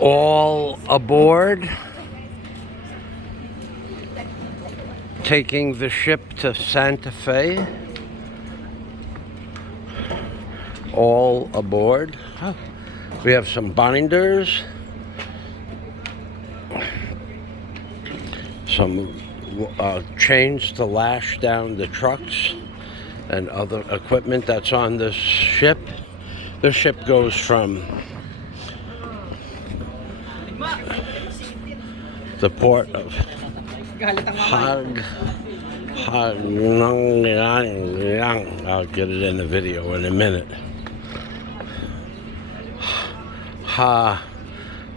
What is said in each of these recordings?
All aboard, taking the ship to Santa Fe. All aboard. We have some binders, some chains to lash down the trucks and other equipment that's on this ship. The ship goes from the port of Hagnaya. I'll get it in the video in a minute.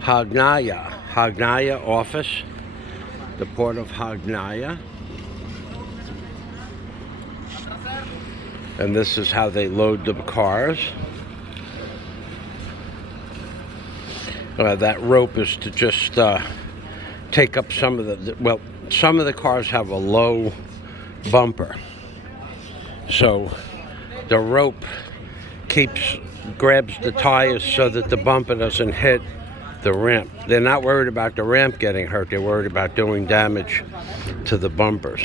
Hagnaya office, the port of Hagnaya. And this is how they load the cars. That rope is to just take up some of the, well, some of the cars have a low bumper. So the rope grabs the tires so that the bumper doesn't hit the ramp. They're not worried about the ramp getting hurt. They're worried about doing damage to the bumpers.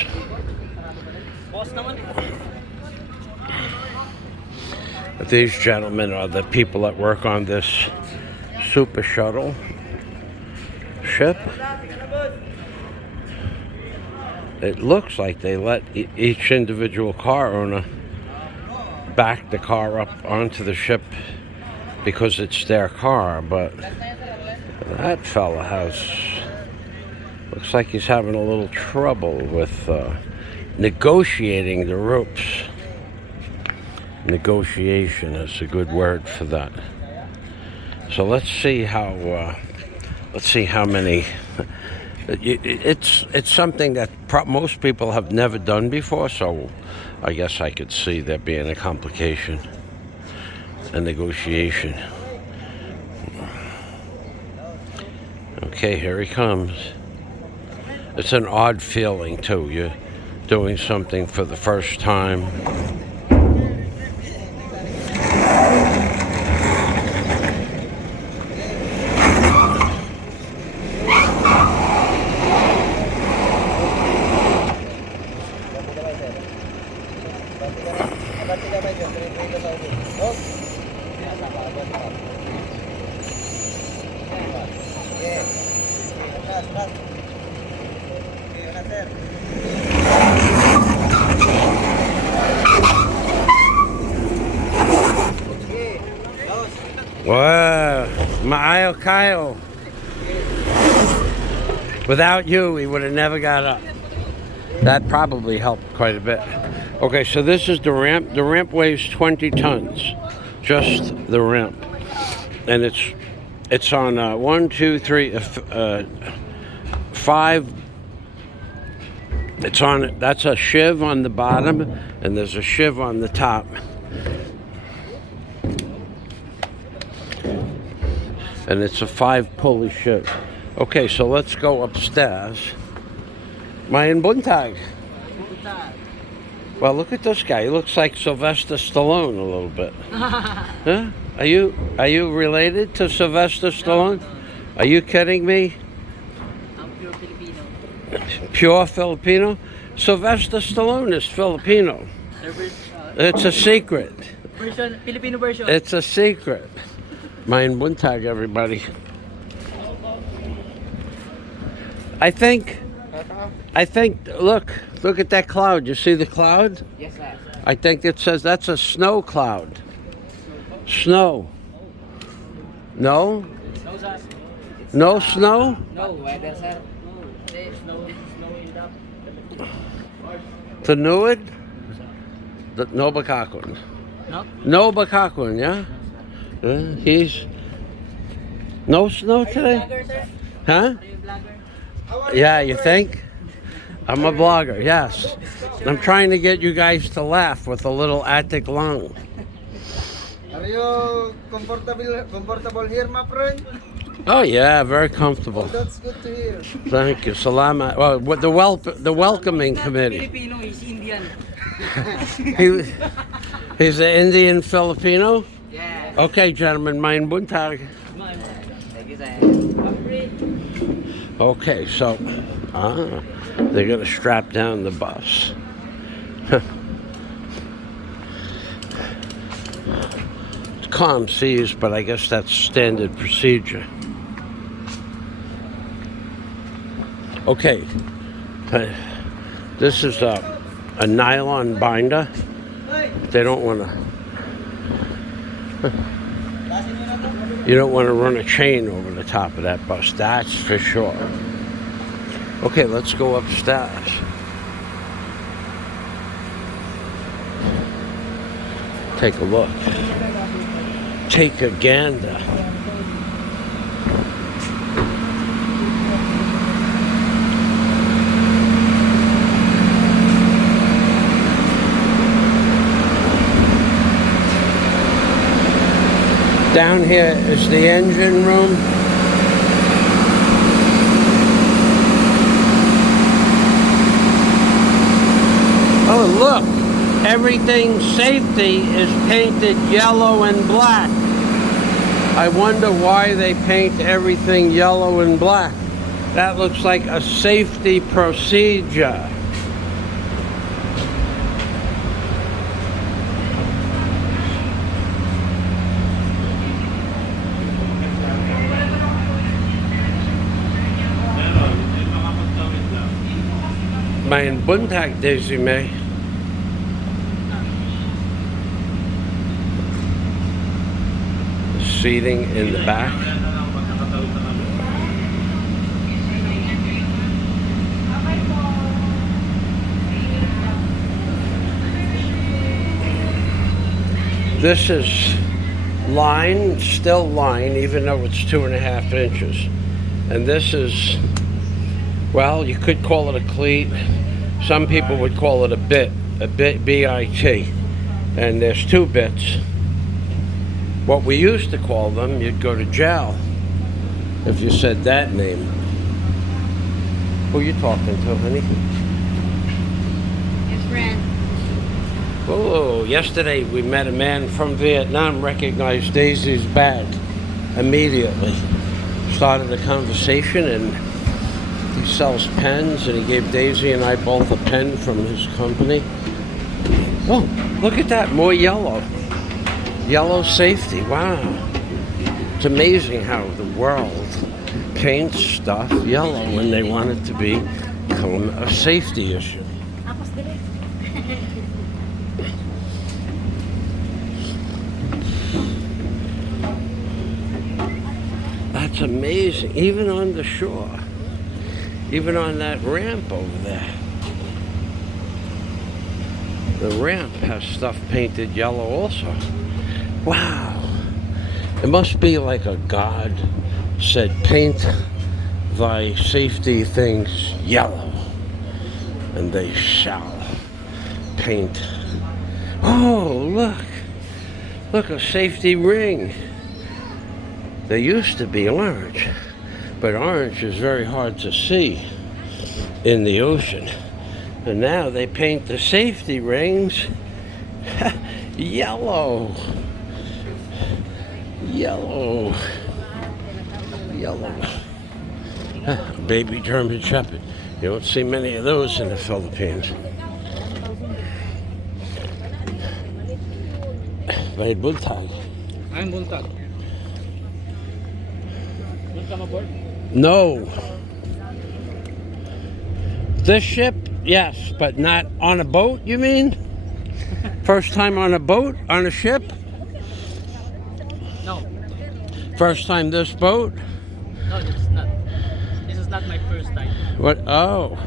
These gentlemen are the people that work on this super shuttle ship. It looks like they let each individual car owner back the car up onto the ship because it's their car, but that fella looks like he's having a little trouble with negotiating the ropes. Negotiation is a good word for that. So let's see how many. It's something that most people have never done before, so I guess I could see there being a complication, a negotiation. Okay, here he comes. It's an odd feeling too. You're doing something for the first time. Wow, maayo kayo. Without you, he would have never got up. That probably helped quite a bit. Okay, so this is the ramp. The ramp weighs 20 tons, just the ramp, and it's on 5. It's on. That's a shiv on the bottom, and there's a shiv on the top. And it's a 5-pulley ship. Okay, so let's go upstairs. Mayan buntag. Well, look at this guy. He looks like Sylvester Stallone a little bit. Huh? Are you related to Sylvester Stallone? Are you kidding me? I'm pure Filipino. Pure Filipino? Sylvester Stallone is Filipino. It's a secret. Filipino version. It's a secret. Mayan buntag, everybody. I think, look at that cloud. You see the cloud? Yes, sir. I think it says that's a snow cloud. Snow. No? No snow? No weather, sir. Tanuid? No bakakon. No? No bakakon, yeah? He's... No snow today? Vlogger, sir? Huh? Are you a vlogger? Yeah, you think? I'm a blogger, yes. I'm trying to get you guys to laugh with a little attic lung. Are you comfortable here, my friend? Oh yeah, very comfortable. That's good to hear. Thank you. Salamat. Well, with the welcoming committee. Filipino, he's Indian. He's an Indian Filipino? Yeah. Okay, gentlemen, mein buntag. Thank you, sir. Okay, so they're gonna strap down the bus. It's calm seas, but I guess that's standard procedure. Okay, this is a nylon binder. They don't want to. You don't want to run a chain over the top of that bus, that's for sure. Okay, let's go upstairs. Take a look. Take a gander. Down here is the engine room. Oh, look, everything safety is painted yellow and black. I wonder why they paint everything yellow and black. That looks like a safety procedure. Mein Buntag, Daisy May. Seating in the back. This is line, still line, even though it's 2.5 inches. And this is, well, you could call it a cleat. Some people would call it a bit, B-I-T. And there's 2 bits. What we used to call them, you'd go to jail if you said that name. Who you talking to, honey? Your friend. Oh, yesterday we met a man from Vietnam, recognized Daisy's bag immediately. Started a conversation, and he sells pens, and he gave Daisy and I both a pen from his company. Oh, look at that, more yellow. Yellow safety, wow. It's amazing how the world paints stuff yellow when they want it to become a safety issue. That's amazing, even on the shore. Even on that ramp over there. The ramp has stuff painted yellow also. Wow. It must be like a god said, paint thy safety things yellow, and they shall paint. Oh, look. Look, a safety ring. They used to be orange, but orange is very hard to see in the ocean. And now they paint the safety rings yellow. Yellow. Yellow. Baby German Shepherd. You don't see many of those in the Philippines. May buntag. I'm buntag. Welcome aboard. No. This ship, yes, but not on a boat, you mean? First time on a boat, on a ship? No. First time this boat? No, it's not. This is not my first time. What? Oh.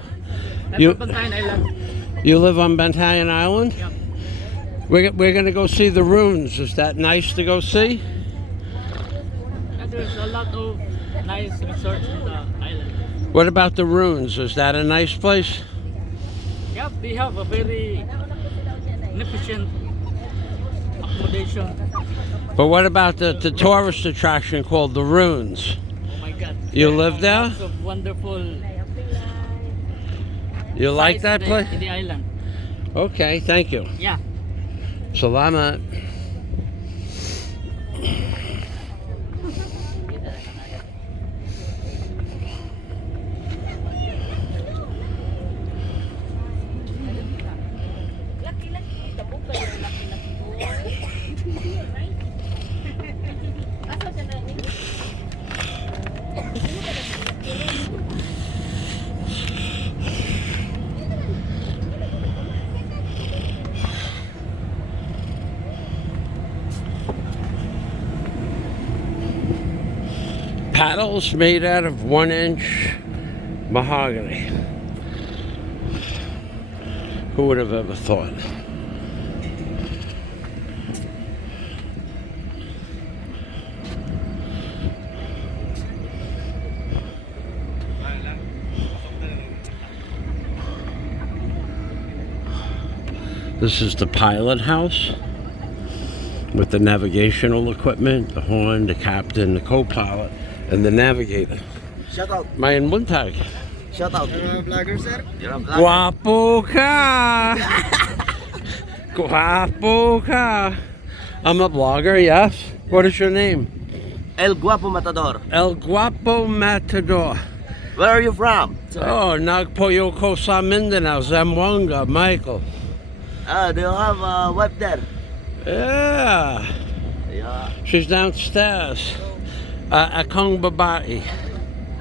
I'm You, from Bantayan Island. you live on Bantayan Island? Yep. We're going to go see the ruins. Is that nice to go see? And there's a lot of nice resorts in the island. What about the ruins? Is that a nice place? Yep, they have a very efficient accommodation. But what about the tourist attraction called the ruins? Oh my God. You live there? Lots of wonderful You like sights that place? in the island. Okay, thank you. Yeah. Salamat. Paddles made out of 1-inch mahogany. Who would have ever thought? This is the pilot house with the navigational equipment, the horn, the captain, the co-pilot, and the navigator. Shout out. Mayan buntag. Shout out. Vlogger, sir? You're a vlogger. Guapo ka! Guapo ka! I'm a blogger, yes. What is your name? El Guapo Matador. El Guapo Matador. Where are you from? Oh, Nagpoyoko sa Mindanao, Zamboanga, Michael. Do you have a wife there? Yeah, Yeah. she's downstairs. Akong babae.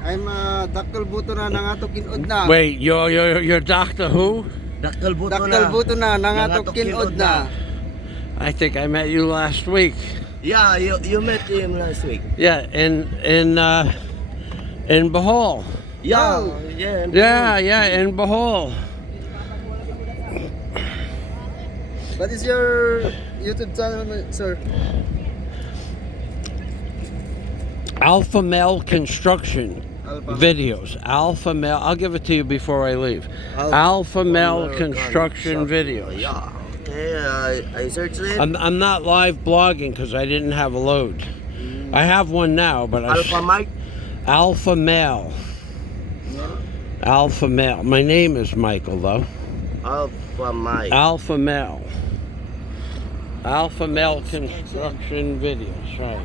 I'm dakkel buto na ng ato kinod na. Wait, you're Doctor Who? Daktal buto Dakkel na. buto na ng Ng ato ato kinod kinod na. I think I met you last week. Yeah, you met him last week. Yeah, in Bohol. Yeah, Oh. yeah. In Bohol. What is your YouTube channel, sir? Alpha Male Construction Alpha. videos. Alpha Male. I'll give it to you before I leave. Alpha Male Construction videos. Yeah. Okay, I searched it. I'm not live blogging because I didn't have a load. I have one now, but Alpha Mike. Alpha Male. Alpha Male. My name is Michael, though. Alpha Mike. Alpha Male. Alpha Male Construction videos, right.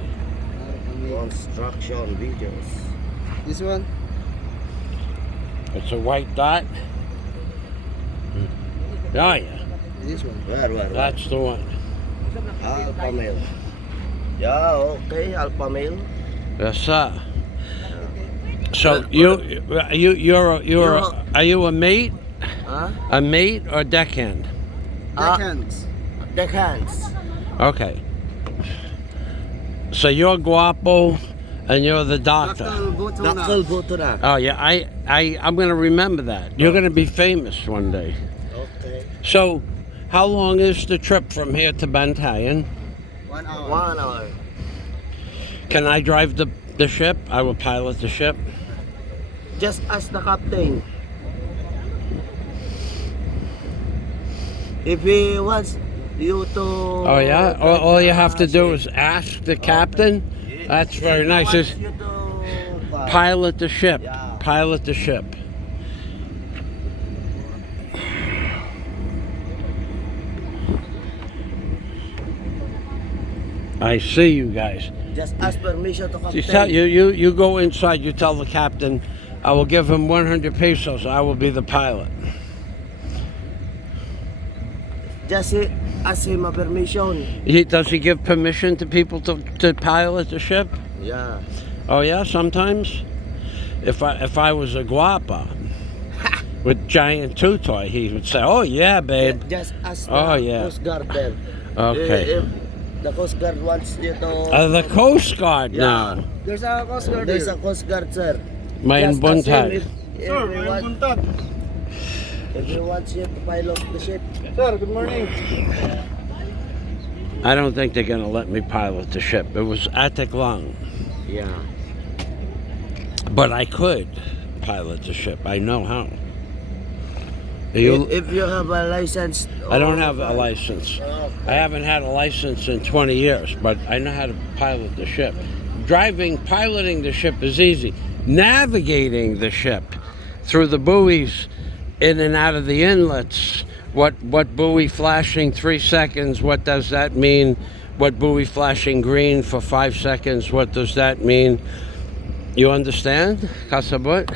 Construction videos. This one? It's a white dot. Oh, yeah. This one. Where? That's the one. Alpha Male. Yeah, okay, Alpha Male. Yes, sir. So are you a mate? Huh? A mate or deckhand? Deckhands. Deckhands. Okay. So you're Guapo and you're the doctor. Dakkel buto na. Daktal buto na. Oh yeah, I'm gonna remember that. You're gonna be famous one day. Okay. So how long is the trip from here to Bantayan? 1 hour. 1 hour. Can I drive the ship? I will pilot the ship. Just ask the captain. If he wants you to... Oh yeah? All you have to do is ask the captain? That's very nice. Wants Just you to... pilot the ship. Yeah. Pilot the ship. I see you guys. Just ask permission to You, captain. you go inside, you tell the captain, I will give him 100 pesos, I will be the pilot. Just ask him a permission. Does he give permission to people to pilot the ship? Yeah. Oh yeah, sometimes? If I was a guapa with giant tutoy, he would say, oh yeah, babe. Just ask Oh, the yeah. Coast Guard there. Okay. If the Coast Guard wants you to... The Coast Guard Yeah. now. There's a Coast Guard There's here. a Coast Guard, sir. Mayan Just ask him buntag. if he wants you to pilot the ship. Sir, good morning. I don't think they're gonna let me pilot the ship. It was CLYCLONE. Yeah. But I could pilot the ship. I know how. If you have a license... I don't have a license. I haven't had a license in 20 years, but I know how to pilot the ship. Piloting the ship is easy. Navigating the ship through the buoys, in and out of the inlets, what buoy flashing 3 seconds, what does that mean? What buoy flashing green for 5 seconds, what does that mean? You understand, Kasabut?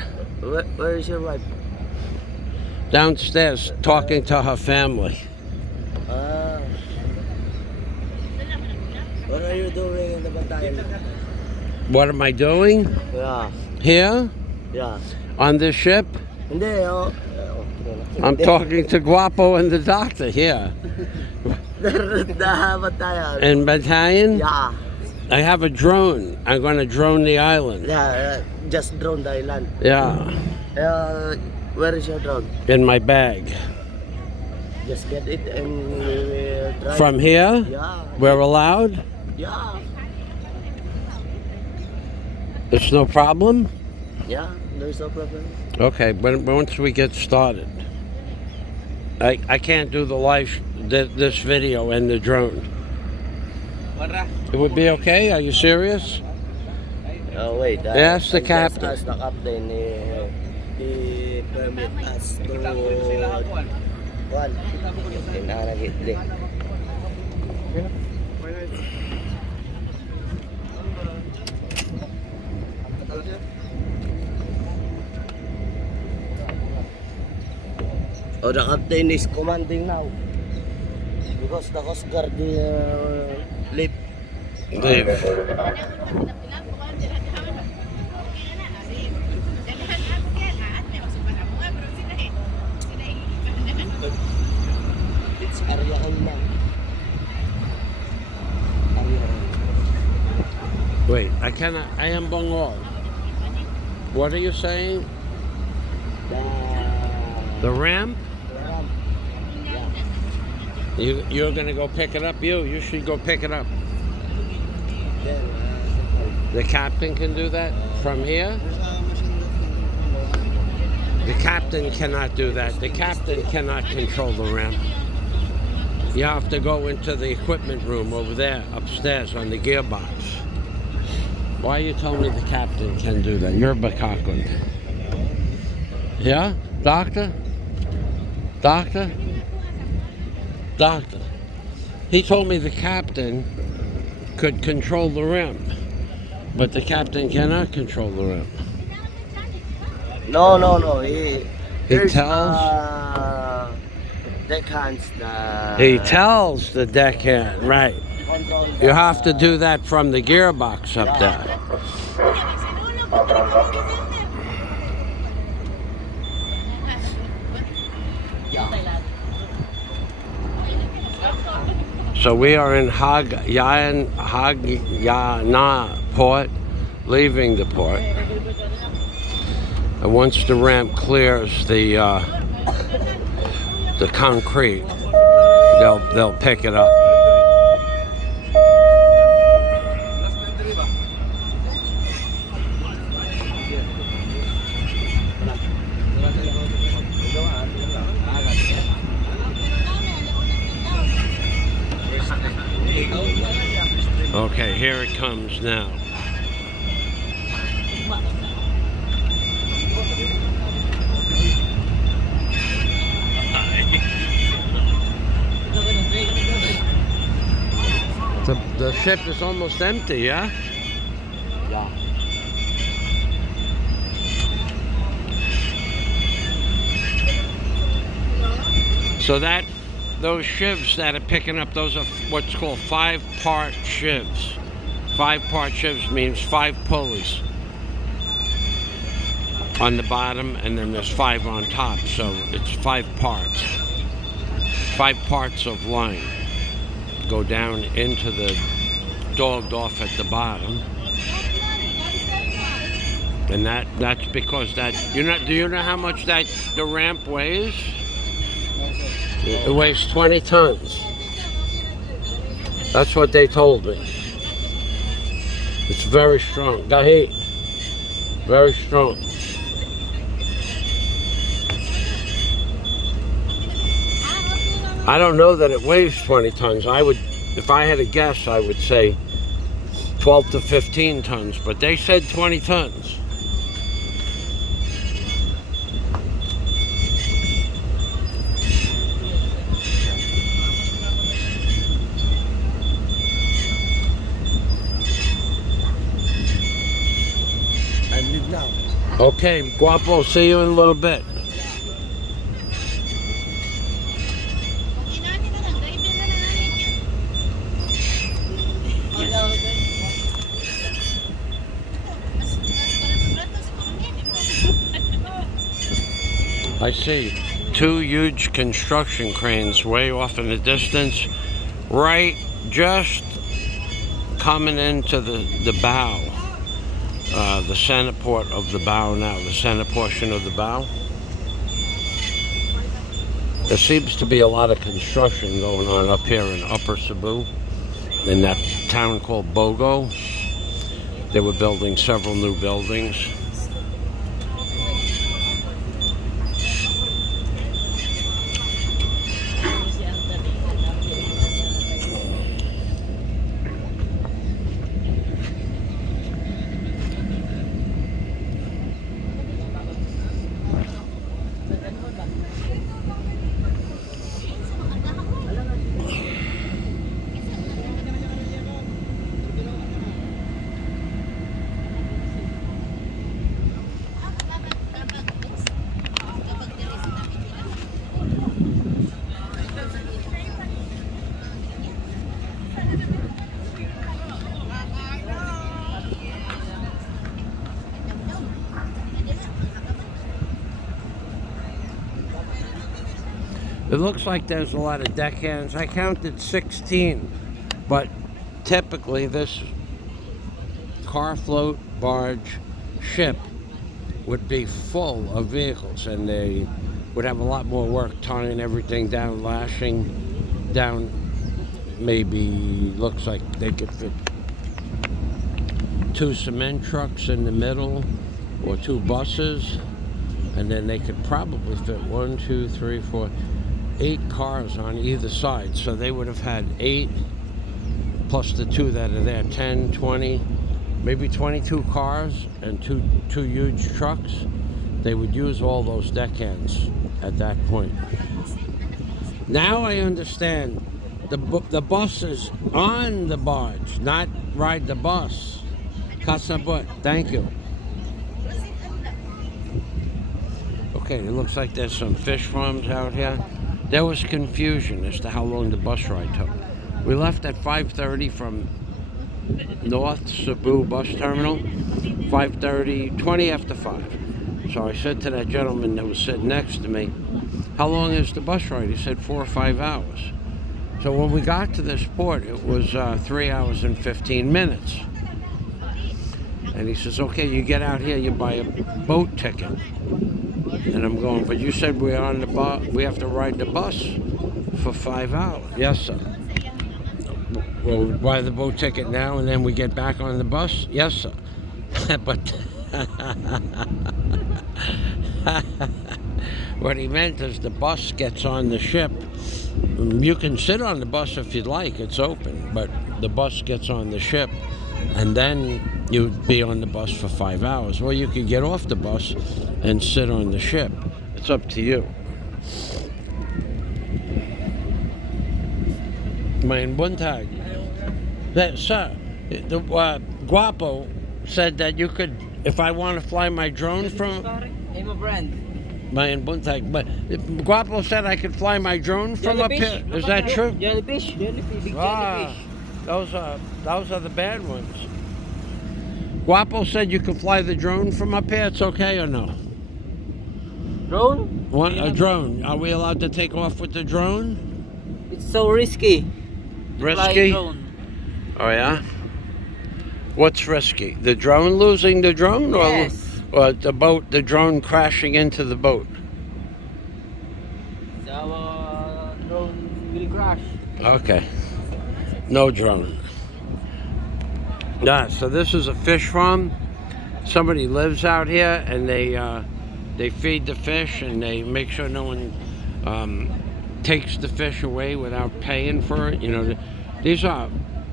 Where is your wife? Downstairs, talking to her family. What are you doing in the Bantayan? What am I doing Yeah. here Yeah. on this ship? Hindi, I'm talking to Guapo and the doctor here. The Bantayan. In Bantayan? Yeah. I have a drone. I'm going to drone the island. Yeah, just drone the island. Yeah, Where is your drone? in my bag. Just get it and we will drive. From here? Yeah. We're allowed? Yeah. It's no problem? Yeah, there's no problem. Okay, once we get started. I can't do the this video and the drone. It would be okay? Are you serious? Oh, wait. Ask the just captain. ask the captain. He permit us to one. Oh, the captain is commanding now. Because the Coast Guard leave. Leave. It's area on now. Wait, I cannot. I am Bongol. What are you saying? The ramp? You're gonna go pick it up. You should go pick it up. The captain can do that from here. The captain cannot do that. The captain cannot control the ramp. You have to go into the equipment room over there, upstairs on the gearbox. Why you telling me the captain can do that? You're Bakakun. Yeah? Doctor? Doctor? Doctor. He told me the captain could control the ramp, but the captain cannot control the ramp. No. He tells? Deckhands. He tells the deckhand, right. You have to do that from the gearbox up there. So we are in Hagnaya port, leaving the port. And once the ramp clears the concrete, they'll pick it up. Okay, here it comes now. The ship is almost empty, yeah? Yeah. So those shivs that are picking up, those are what's called 5-part shivs. 5-part shivs means 5 pulleys on the bottom, and then there's 5 on top, so it's 5 parts. 5 parts of line go down into the dogged off at the bottom, and that's because that do you know how much the ramp weighs? It weighs 20 tons. That's what they told me. It's very strong. Gahi. Very strong. I don't know that it weighs 20 tons. If I had a guess, I would say 12 to 15 tons, but they said 20 tons. Okay, Guapo, see you in a little bit. I see two huge construction cranes way off in the distance, right just coming into the bow, the center port of the bow now, the center portion of the bow. There seems to be a lot of construction going on up here in Upper Cebu, in that town called Bogo. They were building several new buildings. It looks like there's a lot of deckhands. I counted 16, but typically this car, float, barge, ship would be full of vehicles, and they would have a lot more work tying everything down, lashing down. Maybe looks like they could fit 2 cement trucks in the middle or 2 buses, and then they could probably fit 1, 2, 3, 4, 8 cars on either side. So they would have had 8 plus the 2 that are there, 10, 20, maybe 22 cars and two huge trucks. They would use all those deckhands at that point. Now I understand the buses on the barge, not ride the bus. Kasabut, thank you. Okay, it looks like there's some fish farms out here. There was confusion as to how long the bus ride took. We left at 5:30 from North Cebu bus terminal, 5:30, 20 after 5. So I said to that gentleman that was sitting next to me, how long is the bus ride? He said 4 or 5 hours. So when we got to this port, it was 3 hours and 15 minutes. And he says, okay, you get out here, you buy a boat ticket. And I'm going, but you said we're on the bus, we have to ride the bus for 5 hours. Yes, sir. Well, we buy the boat ticket now and then we get back on the bus? Yes, sir. But what he meant is the bus gets on the ship. You can sit on the bus if you'd like, it's open, but the bus gets on the ship and then you'd be on the bus for 5 hours. Or you could get off the bus and sit on the ship. It's up to you. Main buntag. Sir, the Guapo said that you could, if I want to fly my drone from... Name of brand. Main buntag. But Guapo said I could fly my drone from up here. Is that true? Jellyfish. Jellyfish. Big jellyfish. Those are the bad ones. Guapo said you could fly the drone from up here. It's okay or no? Drone? A drone. Are we allowed to take off with the drone? It's so risky. Risky? Oh yeah? What's risky? The drone losing the drone? Yes. Or the boat, the drone crashing into the boat? The drone will crash. Okay. No drone. Yeah, so this is a fish farm. Somebody lives out here and they feed the fish and they make sure no one takes the fish away without paying for it. You know, these are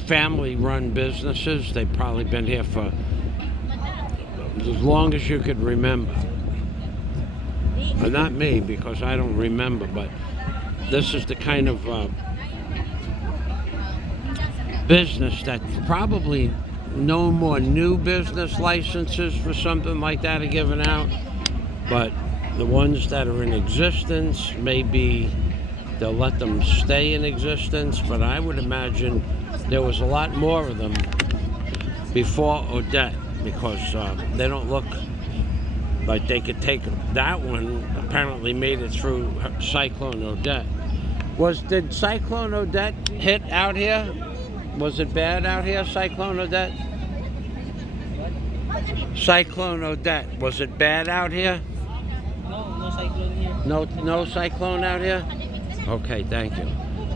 family-run businesses. They've probably been here for as long as you could remember. But not me, because I don't remember, but this is the kind of business that probably no more new business licenses for something like that are given out, but the ones that are in existence, maybe they'll let them stay in existence, but I would imagine there was a lot more of them before Odette, because they don't look like they could take that one. apparently made it through Cyclone Odette. Did Cyclone Odette hit out here? Was it bad out here, Cyclone Odette? Cyclone Odette, was it bad out here? No cyclone here. No cyclone out here? Okay, thank you.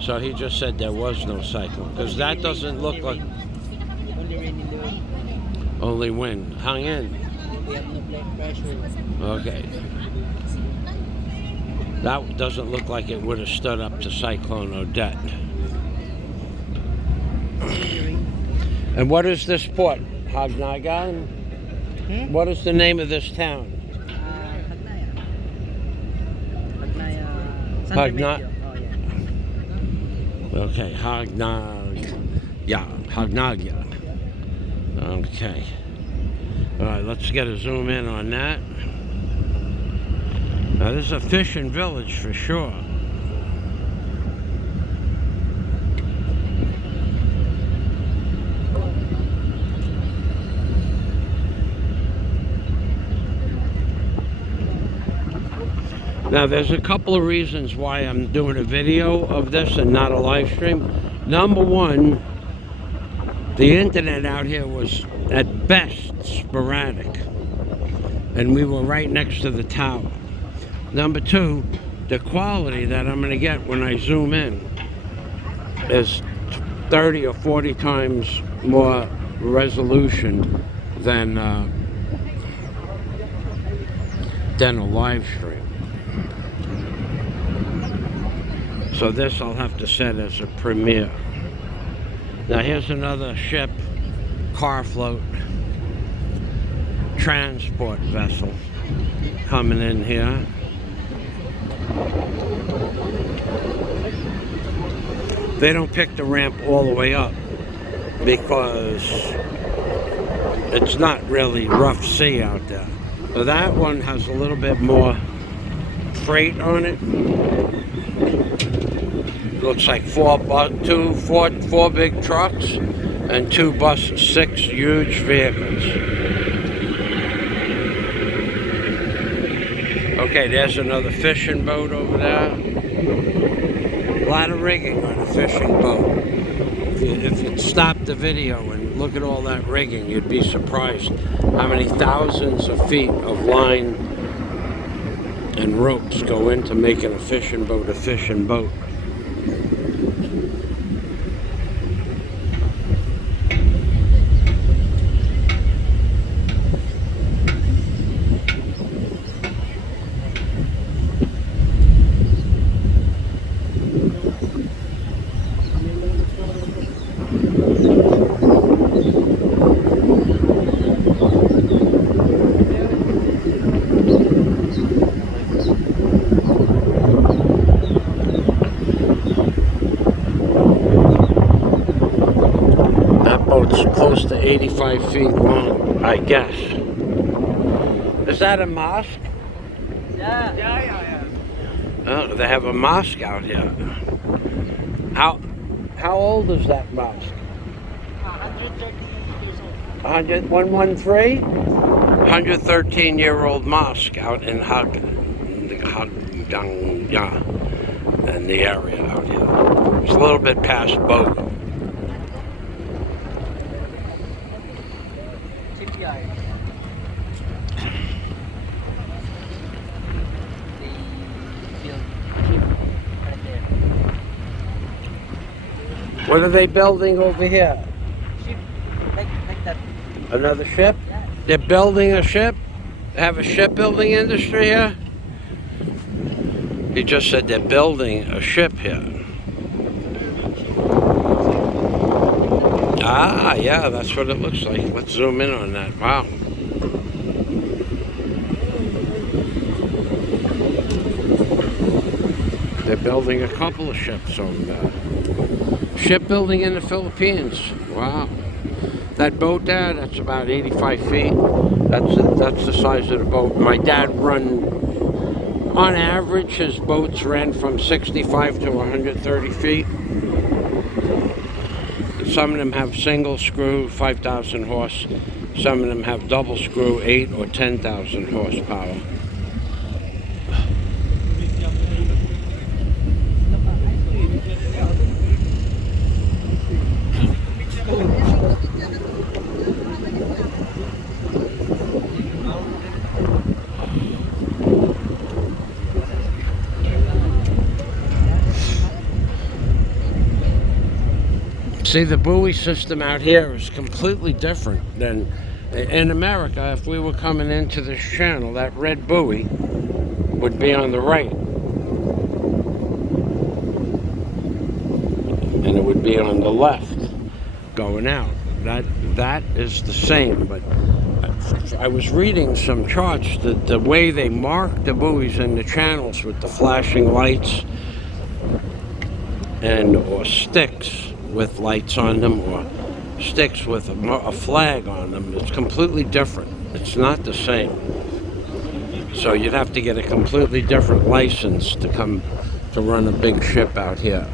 So he just said there was no cyclone, because that doesn't look like... Only rain in the wind. Only wind. Hang in. We have no black pressure. Okay. That doesn't look like it would have stood up to Cyclone Odette. And what is this port? Hagnaya? What is the name of this town? Hagnaya. Hagnaya. Oh, yeah. Okay, Hagnaya. Okay. All right, let's get a zoom in on that. Now, this is a fishing village for sure. Now, there's a couple of reasons why I'm doing a video of this and not a live stream. Number one, the internet out here was at best sporadic, and we were right next to the tower. Number two, the quality that I'm going to get when I zoom in is 30 or 40 times more resolution than a live stream. So this I'll have to set as a premiere. Now here's another ship, car float, transport vessel coming in here. They don't pick the ramp all the way up because it's not really rough sea out there. So that one has a little bit more freight on it. Looks like four big trucks and 2 buses, 6 huge vehicles. Okay, there's another fishing boat over there. A lot of rigging on a fishing boat. If you'd stop the video and look at all that rigging, you'd be surprised how many thousands of feet of line and ropes go into making a fishing boat a fishing boat. Boat's close to 85 feet long, I guess. Is that a mosque? Yeah. Oh, they have a mosque out here. How old is that mosque? 130 years old. 113? 113-year-old mosque out in Hagnaya in the area out here. It's a little bit past Bogo. What are they building over here? Ship, like that. Another ship? Yeah. They're building a ship? They have a shipbuilding industry here? He just said they're building a ship here. Ah, yeah, that's what it looks like. Let's zoom in on that. Wow. They're building a couple of ships over there. Shipbuilding in the Philippines. Wow. That boat there, that's about 85 feet. That's the size of the boat. My dad on average, his boats ran from 65 to 130 feet. Some of them have single screw, 5,000 horse. Some of them have double screw, 8 or 10,000 horsepower. See, the buoy system out here is completely different than in America. If we were coming into this channel, that red buoy would be on the right. And it would be on the left going out. That is the same, but I was reading some charts that the way they mark the buoys in the channels with the flashing lights or sticks with lights on them, or sticks with a flag on them, it's completely different. It's not the same. So you'd have to get a completely different license to come to run a big ship out here.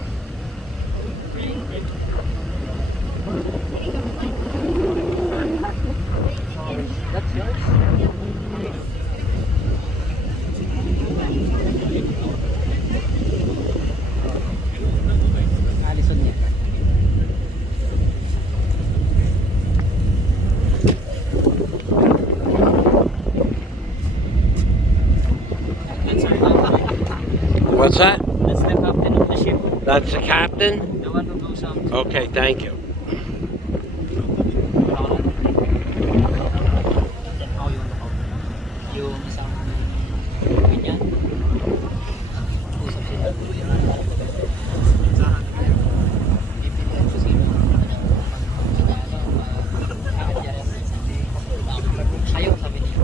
That's yours? Alison niya. What's that? That's the captain of the ship. That's the captain? The one who goes out. Okay, thank you. Yung isang ganyan. Usap sila. Ayaw sabi niya.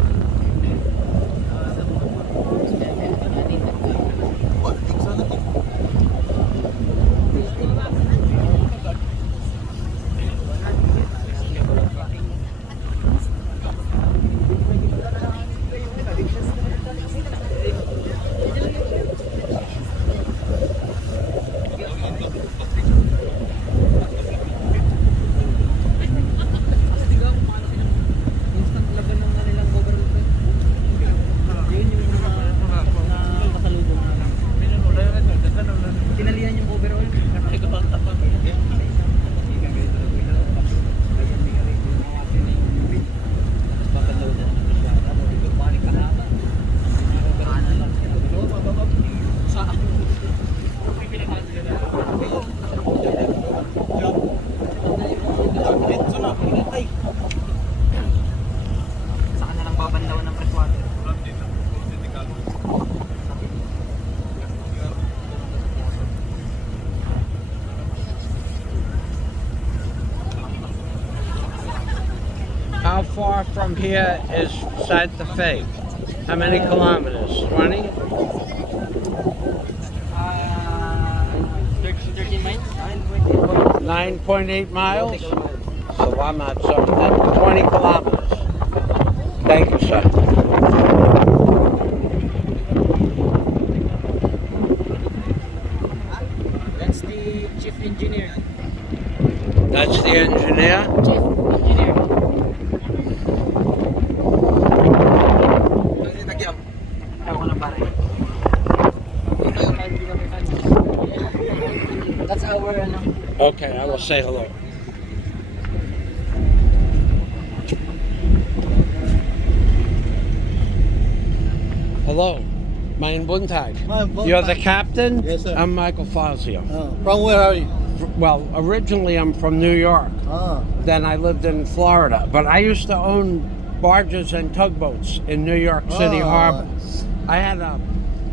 How far from here is Santa Fe? How many kilometers? 20? 13 miles? 9.8 miles? So I'm not certain. 20 kilometers. Thank you, sir. That's the chief engineer. That's the engineer? Chief engineer. That's our ano. Okay, I will say hello. Hello, mein Buntag. You're the captain? Yes, sir. I'm Michael Fazio. From where are you? Well, originally I'm from New York. Then I lived in Florida. But I used to own barges and tugboats in New York City Harbor. I had a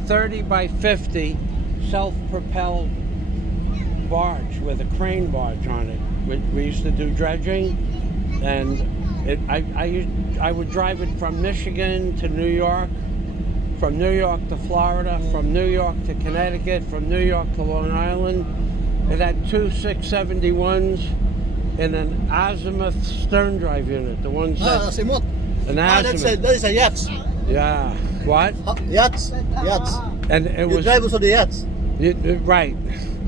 30 by 50 self-propelled barge with a crane barge on it. We used to do dredging, and I would drive it from Michigan to New York, from New York to Florida, from New York to Connecticut, from New York to Long Island. It had two 671s and an azimuth stern drive unit. The ones that Azimuth. an azimuth. That is a yacht. Yeah. What? Yachts. And it You was drive also the yachts. right.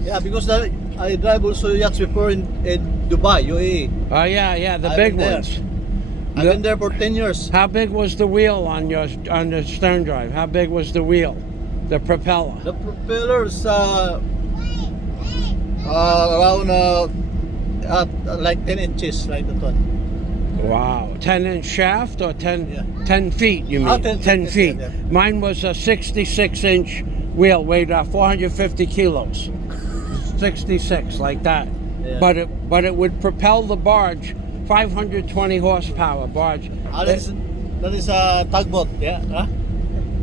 Yeah, because I drive also yachts before in Dubai, UAE. Oh yeah, the I've big been there. ones. I've been there for 10 years. How big was the wheel on the stern drive? How big was the wheel? The propeller? The propellers around like 10 inches, like that one. Wow. 10-inch shaft or 10, Yeah. 10 feet, you mean? 10 feet. yeah. Mine was a 66-inch wheel, weighed 450 kilos. 66, like that. Yeah. but it would propel the barge, 520 horsepower barge. That is a tugboat, yeah? Huh?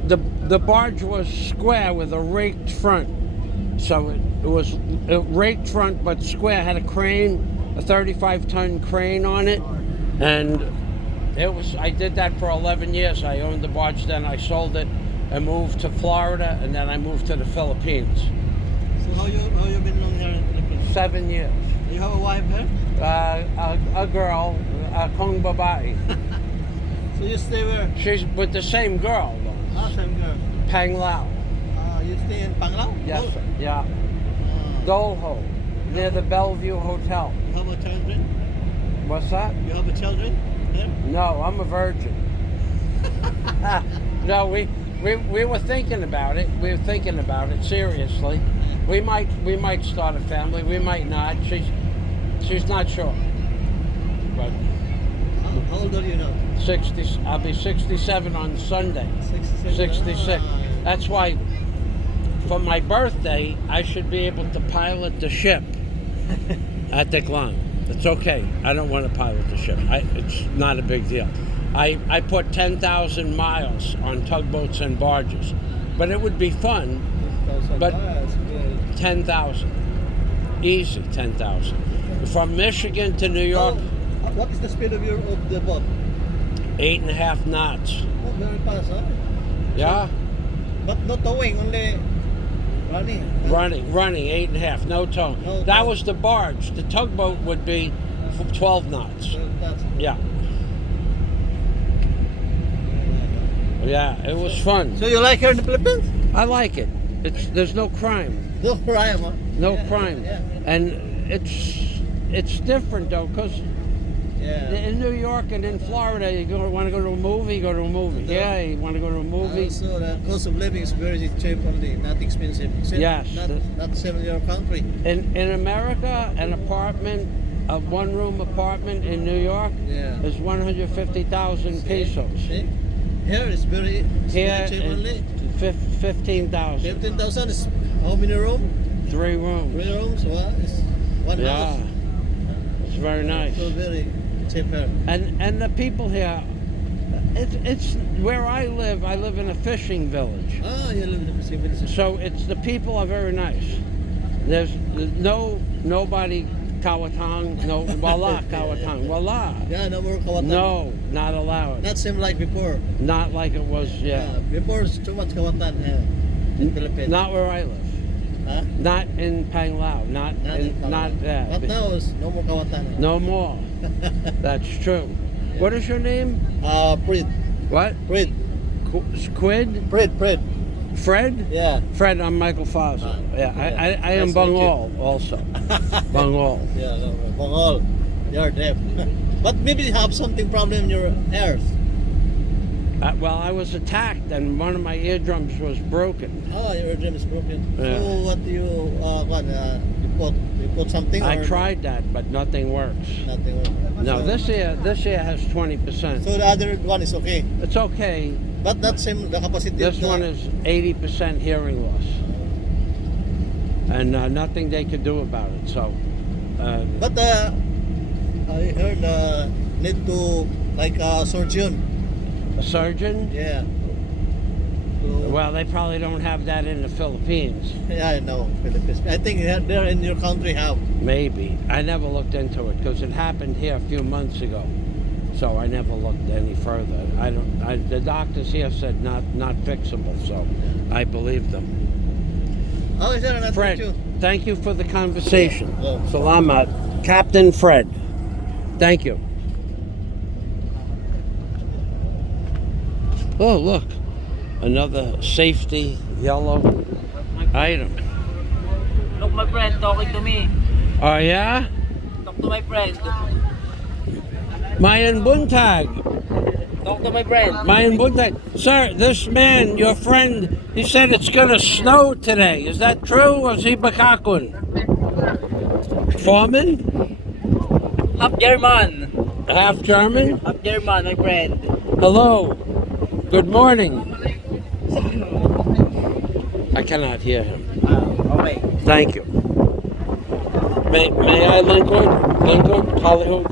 The barge was square with a raked front, so it was a raked front but square. Had a crane, a 35-ton crane on it, and it was. I did that for 11 years. I owned the barge, then I sold it and moved to Florida, and then I moved to the Philippines. So how you been long here in the Philippines? 7 years. You have a wife here? A girl, kong babae. So you stay where? She's with the same girl, though. Same girl. Pang Lao. You stay in Panglao? Yes, Oh. sir. Yeah. Ah. Dolho, near the Bellevue Hotel. You have a children? What's that? You have a children there? No, I'm a virgin. No, we were thinking about it. We were thinking about it seriously. We might start a family. We might not. She's not sure. But How old are you now? 60. I'll be 67 on Sunday. 66. Ah. That's why, for my birthday, I should be able to pilot the ship at the CLYCLONE. It's okay. I don't want to pilot the ship. It's not a big deal. I put 10,000 miles on tugboats and barges, but it would be fun. But 10,000, easy 10,000. From Michigan to New York, What is the speed of the boat? 8.5 knots. Oh, very fast, huh? Yeah, But not towing, only running. running 8.5, no tow. No That tow. was the barge. The tugboat would be 12 knots. Yeah, yeah, it was fun. So you like here in the Philippines? I like it. There's no crime. No crime, huh? No Yeah, crime. Yeah. And it's different though, because Yeah. in New York and in Florida, want to go to a movie, go to a movie. Yeah, you want to go to a movie. Also, the cost of living is very cheap only, not expensive. Yes. Not same in your country. In America, an apartment, a one-room apartment in New York Yeah. is 150,000 pesos. See? Here is very Here, cheap only. 15,000. 15,000 is how many rooms? 3 rooms. 3 rooms. What? It's one Yeah, house. it's very nice. So very cheap here. And the people here, it's where I live in a fishing village. Ah, you live in the same village. So the people are very nice. There's nobody kawatang, no wala kawatang, wala. Yeah, no more kawatan. No, not allowed. Not same like before. Not like it was, yeah. Before it's too much kawatan here in Philippines. Not where I live. Huh? Not in Panglao. Not there. But now is no more kawatan. No more. That's true. What is your name? Fred. What? Fred. Squid? Fred. Fred? Yeah. Fred, I'm Michael Fazo. Yeah, I am Nice to meet you. Bangol also. Bangol. Yeah, no, Bangol. You're deaf. But maybe you have something problem in your ears. Well, I was attacked and one of my eardrums was broken. Oh, your eardrum is broken. Yeah. So what do you you put something? I or tried that, but nothing works. Nothing. No, So- this year has 20%. So the other one is okay, It's okay. but that same the capacity. This of the- one is 80% hearing loss, and nothing they could do about it. So, But I heard need to like a surgeon. a surgeon? Yeah. So, Well, they probably don't have that in the Philippines. yeah, I know Philippines. I think there in your country have. Maybe. I never looked into it because it happened here a few months ago. So I never looked any further. The doctors here said not fixable, so I believe them. Oh, is there an Fred, you? thank you for the conversation. Yeah. Salamat. Captain Fred. Thank you. Oh, look. Another safety yellow item. Look, my friend talking to me. Oh, yeah? Talk to my friend. Mayan Buntag. Talk to my friend. Mayan Buntag. Sir, this man, your friend, he said it's going to snow today. Is that true or is he bakakun? Foreman? Half German. Half German? Half German, my friend. Hello. Good morning. I cannot hear him. Okay. Thank you. May I, Lincoln? Hollywood?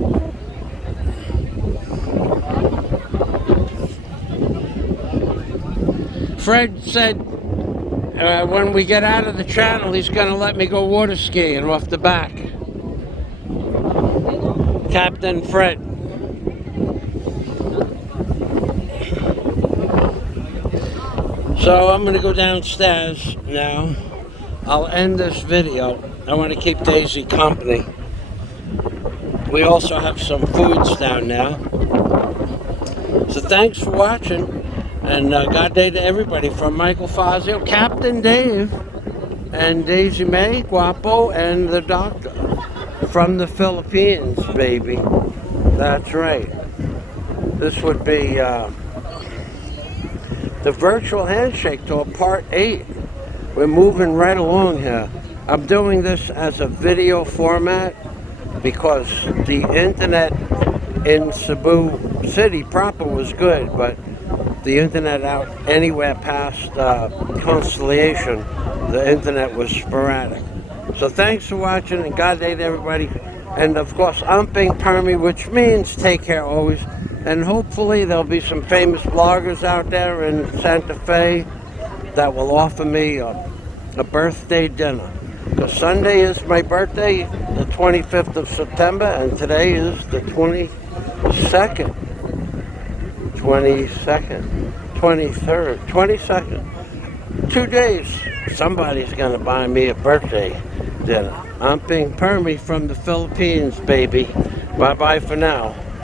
Fred said when we get out of the channel, he's going to let me go water skiing off the back. Captain Fred. So I'm going to go downstairs now. I'll end this video. I want to keep Daisy company. We also have some foods down now. So thanks for watching. And God day to everybody from Michael Fazio, Captain Dave, and Daisy May, Guapo, and the doctor from the Philippines, baby. That's right. This would be the virtual handshake tour, part 8. We're moving right along here. I'm doing this as a video format because the internet in Cebu City proper was good, but the internet out anywhere past Constellation, the internet was sporadic. So thanks for watching, and God day to everybody. And of course, Amping Permi, which means take care always. And hopefully there'll be some famous bloggers out there in Santa Fe that will offer me a birthday dinner. Because Sunday is my birthday, the 25th of September, and today is the 22nd. 22nd. 2 days. Somebody's going to buy me a birthday dinner. Amping Permi from the Philippines, baby. Bye-bye for now.